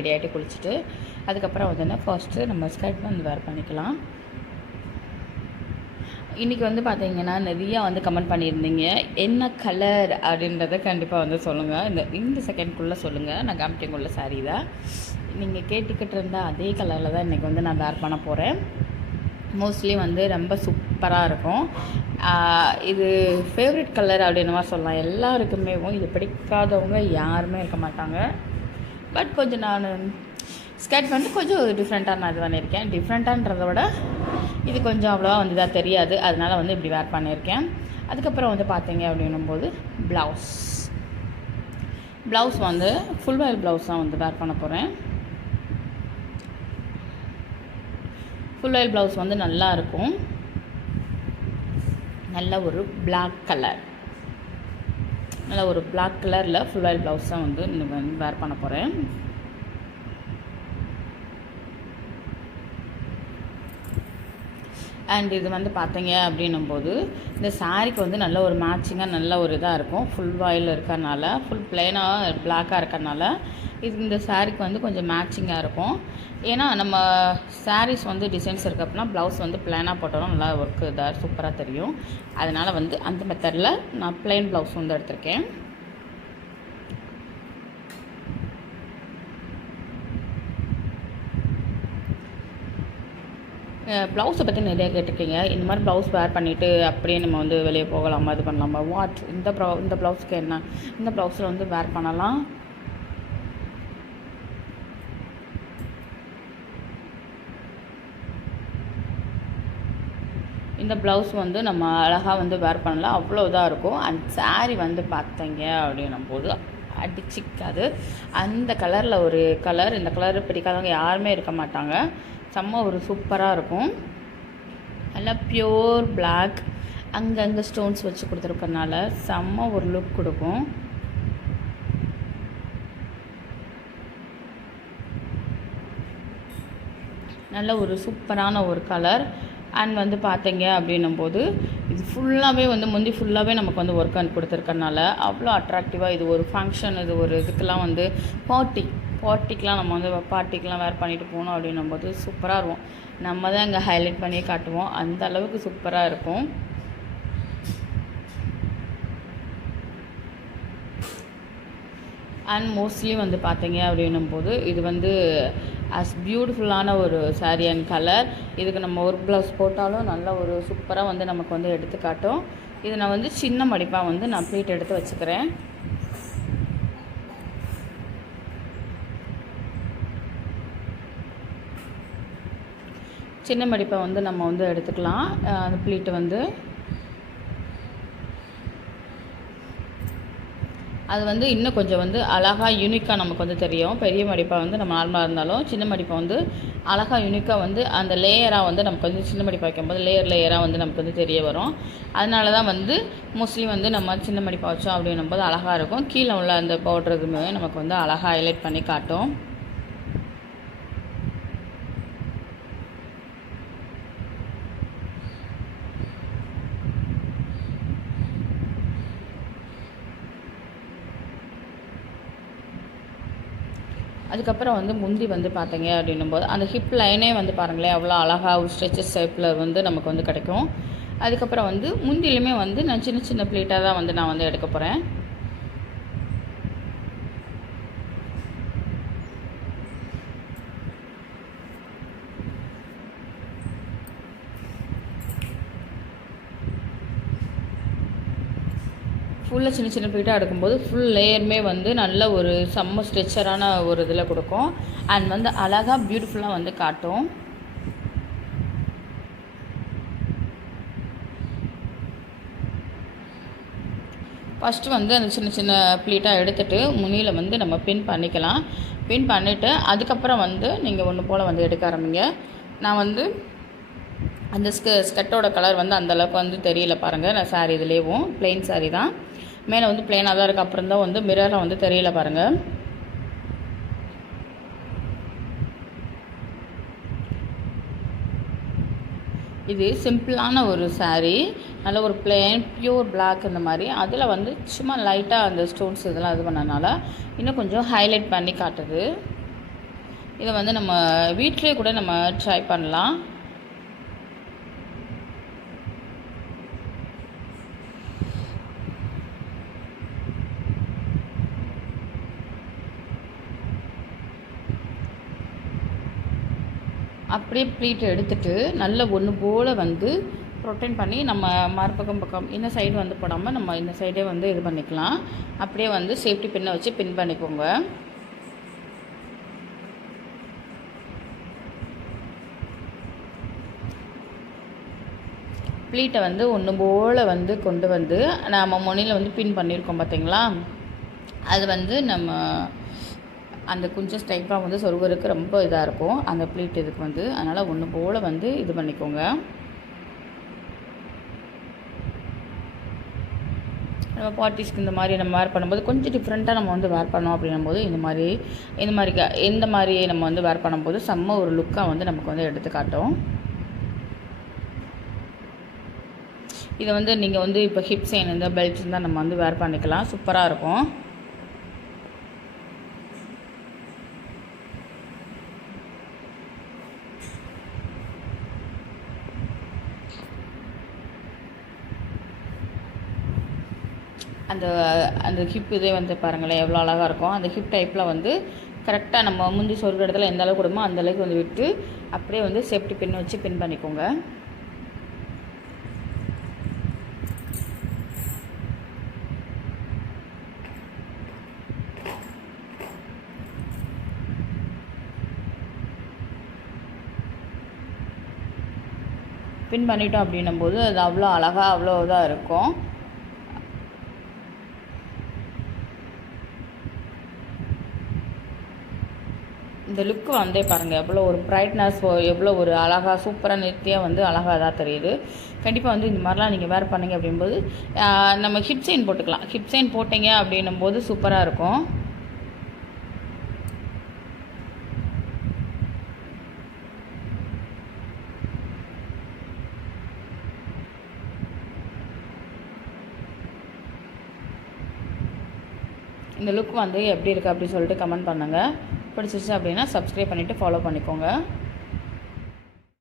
Ready ஆகிட்டு குளிச்சுட்டு அதுக்கப்புறம் வந்து ஃபர்ஸ்ட்டு நம்ம ஸ்கர்ட் வந்து வேர் பண்ணிக்கலாம். இன்றைக்கி வந்து பார்த்தீங்கன்னா நிறையா வந்து கமெண்ட் பண்ணியிருந்தீங்க, என்ன கலர் அப்படின்றத கண்டிப்பாக வந்து சொல்லுங்கள். இந்த செகண்ட்குள்ளே சொல்லுங்கள். நான் காமிட்டிங்குள்ள சாரீ தான் நீங்கள் கேட்டுக்கிட்டு இருந்தால் அதே கலரில் தான் இன்றைக்கி வந்து நான் வேர் பண்ண போகிறேன். மோஸ்ட்லி வந்து ரொம்ப சூப்பராக இருக்கும். இது ஃபேவரட் கலர் அப்படின்னு மாதிரி சொல்லலாம். எல்லாருக்குமே இது பிடிக்காதவங்க யாருமே இருக்க மாட்டாங்க. பட் கொஞ்சம் நான் ஸ்கர்ட் வந்து கொஞ்சம் டிஃப்ரெண்ட்டாக நான் இது பண்ணியிருக்கேன். டிஃப்ரெண்ட்டான்றதை விட இது கொஞ்சம் அவ்வளோவா வந்து இதாக தெரியாது, அதனால் வந்து இப்படி வேர் பண்ணியிருக்கேன். அதுக்கப்புறம் வந்து பார்த்தீங்க அப்படின்னும்போது ப்ளவுஸ் வந்து ஃபுல் வேர் ப்ளவுஸ் தான் வந்து வேர் பண்ண போகிறேன். ஃபுல் வேர் ப்ளவுஸ் வந்து நல்லா இருக்கும். நல்ல ஒரு பிளாக் கலரில் ஃபுல் வேர் ப்ளவுஸ் தான் வந்து வேர் பண்ண போகிறேன். அண்ட் இது வந்து பார்த்தீங்க அப்படின்னும்போது இந்த சாரீக்கு வந்து நல்ல ஒரு மேட்சிங்காக நல்ல ஒரு இதாக இருக்கும். ஃபுல் வாயில் இருக்கிறனால, ஃபுல் பிளெயினாக பிளாக்காக இருக்கிறனால இந்த சாரீக்கு வந்து கொஞ்சம் மேட்சிங்காக இருக்கும். ஏன்னா நம்ம சாரீஸ் வந்து டிசைன்ஸ் இருக்குது அப்படின்னா ப்ளவுஸ் வந்து பிளெயினாக போட்டாலும் நல்லா ஒர்க்கு இதாக சூப்பராக தெரியும். அதனால் வந்து அந்த மெத்தடில் நான் பிளெயின் ப்ளவுஸ் வந்து எடுத்திருக்கேன். ப்ளவுஸை பற்றி நிறையா கேட்டிருக்கீங்க. இந்த மாதிரி ப்ளவுஸ் வேர் பண்ணிவிட்டு அப்படியே நம்ம வந்து வெளியே போகலாமா, இது பண்ணலாமா, இந்த ப்ளவுஸ்க்கு என்ன, இந்த ப்ளவுஸில் வந்து வேர் பண்ணலாம். இந்த ப்ளவுஸ் வந்து நம்ம அழகாக வந்து வேர் பண்ணலாம், அவ்வளோ இதாக இருக்கும். அந்த சாரீ வந்து பார்த்தீங்க அப்படின்னும் போது அடிச்சிக்காது. அந்த கலரில் ஒரு கலர், இந்த கலர் பிடிக்காதவங்க யாருமே இருக்க மாட்டாங்க. செம்ம ஒரு சூப்பராக இருக்கும். நல்லா பியோர் பிளாக், அங்கங்கே ஸ்டோன்ஸ் வச்சு கொடுத்துருக்கறனால செம்ம ஒரு லுக் கொடுக்கும். நல்ல ஒரு சூப்பரான ஒரு கலர். அண்ட் வந்து பார்த்தீங்க அப்படின்னும்போது இது ஃபுல்லாகவே வந்து முந்தி ஃபுல்லாகவே நமக்கு வந்து ஒர்க் அண்ட் கொடுத்துருக்கறனால அவ்வளோ அட்ராக்டிவாக, இது ஒரு ஃபங்க்ஷன், இது ஒரு இதுக்கெலாம் வந்து பார்ட்டிக்கெலாம் நம்ம வந்து பார்ட்டிக்கெலாம் வேர் பண்ணிட்டு போனோம் அப்படின்னும்போது சூப்பராக இருக்கும். நம்ம தான் இங்கே ஹைலைட் பண்ணி காட்டுவோம், அந்த அளவுக்கு சூப்பராக இருக்கும். அண்ட் மோஸ்ட்லி வந்து பார்த்தீங்க அப்படின்னும்போது இது வந்து பியூட்டிஃபுல்லான ஒரு சாரீ அண்ட் கலர். இதுக்கு நம்ம ஒரு ப்ளவுஸ் போட்டாலும் நல்ல ஒரு சூப்பராக வந்து நமக்கு வந்து எடுத்துக்காட்டும். இது நான் வந்து சின்ன மடிப்பாக வந்து நான் ப்ளீட் எடுத்து வச்சுக்கிறேன். சின்ன மடிப்பை வந்து நம்ம வந்து எடுத்துக்கலாம். அந்த ப்ளீட்டு வந்து அது வந்து இன்னும் கொஞ்சம் வந்து அழகாக யூனிக்காக நமக்கு வந்து தெரியும். பெரிய மடிப்பாக வந்து நம்ம நார்மலாக இருந்தாலும் சின்ன மடிப்பை வந்து அழகாக யூனிக்காக வந்து அந்த லேயராக வந்து நமக்கு வந்து சின்ன மடிப்பை வைக்கும்போது லேயராக வந்து நமக்கு வந்து தெரிய வரும். அதனால தான் வந்து மோஸ்ட்லி வந்து நம்ம சின்ன மடிப்பாக வச்சோம் அப்படின்னும்போது அழகாக இருக்கும். கீழே உள்ள அந்த பவுட்ருமே நமக்கு வந்து அழகாக ஹைலைட் பண்ணி காட்டும். அதுக்கப்புறம் வந்து முந்தி வந்து பார்த்தீங்க அப்படின்னும்போது அந்த ஹிப் லைனே வந்து பாருங்களேன் அவ்வளோ அழகாக ஒரு ஸ்ட்ரெச்சஸ் ஷேப்பில் வந்து நமக்கு வந்து கிடைக்கும். அதுக்கப்புறம் வந்து முந்திலுமே வந்து நான் சின்ன சின்ன ப்ளீட்டாக தான் வந்து நான் வந்து எடுக்க போகிறேன். ஃபுல்லாக சின்ன சின்ன ப்ளீட்டாக எடுக்கும்போது ஃபுல் லேயருமே வந்து நல்ல ஒரு செம்ம ஸ்ட்ரெச்சரான ஒரு இதில் கொடுக்கும். அண்ட் வந்து அழகாக பியூட்டிஃபுல்லாக வந்து காட்டும். ஃபஸ்ட்டு வந்து அந்த சின்ன சின்ன ப்ளீட்டாக எடுத்துகிட்டு முனியில் வந்து நம்ம பின் பண்ணிக்கலாம். பின் பண்ணிவிட்டு அதுக்கப்புறம் வந்து நீங்கள் ஒன்று போல் வந்து எடுக்க ஆரம்பிங்க. நான் வந்து அந்த ஸ்கர்ட்டோட கலர் வந்து அந்தளவுக்கு வந்து தெரியல பாருங்கள். நான் சாரீ இதுலேயும் ப்ளெயின் சாரீ தான், மேலே வந்து ப்ளெயினாக தான் இருக்குது. அப்புறம் தான் வந்து மிரரில் வந்து தெரியல பாருங்கள். இது சிம்பிளான ஒரு சாரீ, நல்ல ஒரு பிளெயின் பியூர் பிளாக் இந்த மாதிரி. அதில் வந்து சும்மா லைட்டாக அந்த ஸ்டோன்ஸ் இதெல்லாம் இது பண்ணனால இன்னும் கொஞ்சம் ஹைலைட் பண்ணி காட்டுது. இதை வந்து நம்ம வீட்டிலே கூட நம்ம ட்ரை பண்ணலாம். அப்படியே ப்ளீட் எடுத்துகிட்டு நல்ல ஒன்று போல் வந்து ரொட்டேட் பண்ணி நம்ம மறுபக்கம் இந்த சைடு வந்து போடாமல் நம்ம இந்த சைடே வந்து இது பண்ணிக்கலாம். அப்படியே வந்து சேஃப்டி பின்னை வச்சு பின் பண்ணிக்கோங்க. ப்ளீட்டை வந்து ஒன்று போல் வந்து கொண்டு வந்து நம்ம முனையில் வந்து பின் பண்ணியிருக்கோம் பார்த்தீங்களா, அது வந்து நம்ம அந்த கொஞ்சம் டைப்பாக வந்து சொருவருக்கு ரொம்ப இதாக இருக்கும் அந்த ப்ளீட் இதுக்கு வந்து. அதனால் ஒன்று போல் வந்து இது பண்ணிக்கோங்க. நம்ம பார்ட்டிஸ்க்கு இந்த மாதிரி நம்ம வேர் பண்ணும்போது கொஞ்சம் டிஃப்ரெண்ட்டாக நம்ம வந்து வேர் பண்ணோம் அப்படின்னும் போது இந்த மாதிரி நம்ம வந்து வேர் பண்ணும்போது செம்ம ஒரு லுக்காக வந்து நமக்கு வந்து எடுத்து காட்டும். இதை வந்து நீங்கள் வந்து இப்போ ஹிப் செயின் இந்த பெல்ட்ஸ் தான் நம்ம வந்து வேர் பண்ணிக்கலாம். சூப்பராக இருக்கும். அந்த ஹிப் இதே வந்து பாருங்களேன் எவ்வளோ அழகாக இருக்கும். அந்த ஹிப் டைப்பில் வந்து கரெக்டாக நம்ம முந்தி சொருகிற இடத்துல எந்த அளவுக்கு விடுமோ அந்தளவுக்கு வந்து விட்டு அப்படியே வந்து சேஃப்டி பின் வச்சு பின் பண்ணிக்கோங்க. பின் பண்ணிட்டோம் அப்படின்னும் போது அது அவ்வளோ அழகாக அவ்வளோ இதாக இருக்கும். இந்த லுக்கு வந்தே பாருங்கள் எவ்வளோ ஒரு ப்ரைட்னஸ், எவ்வளோ ஒரு அழகாக சூப்பராக நிறுத்தியாக வந்து அழகாக தான் தெரியுது. கண்டிப்பாக வந்து இந்த மாதிரிலாம் நீங்கள் வேர் பண்ணிங்க அப்படின்போது நம்ம ஹிப் செயின் போட்டுக்கலாம். ஹிப் செயின் போட்டிங்க அப்படின்னும் போது சூப்பராக இருக்கும். இந்த லுக் வந்து எப்படி இருக்குது அப்படின்னு சொல்லிட்டு கமெண்ட் பண்ணுங்கள். பிடிச்சிச்சு அப்படின்னா சப்ஸ்கிரைப் பண்ணிவிட்டு ஃபாலோ பண்ணிக்கோங்க.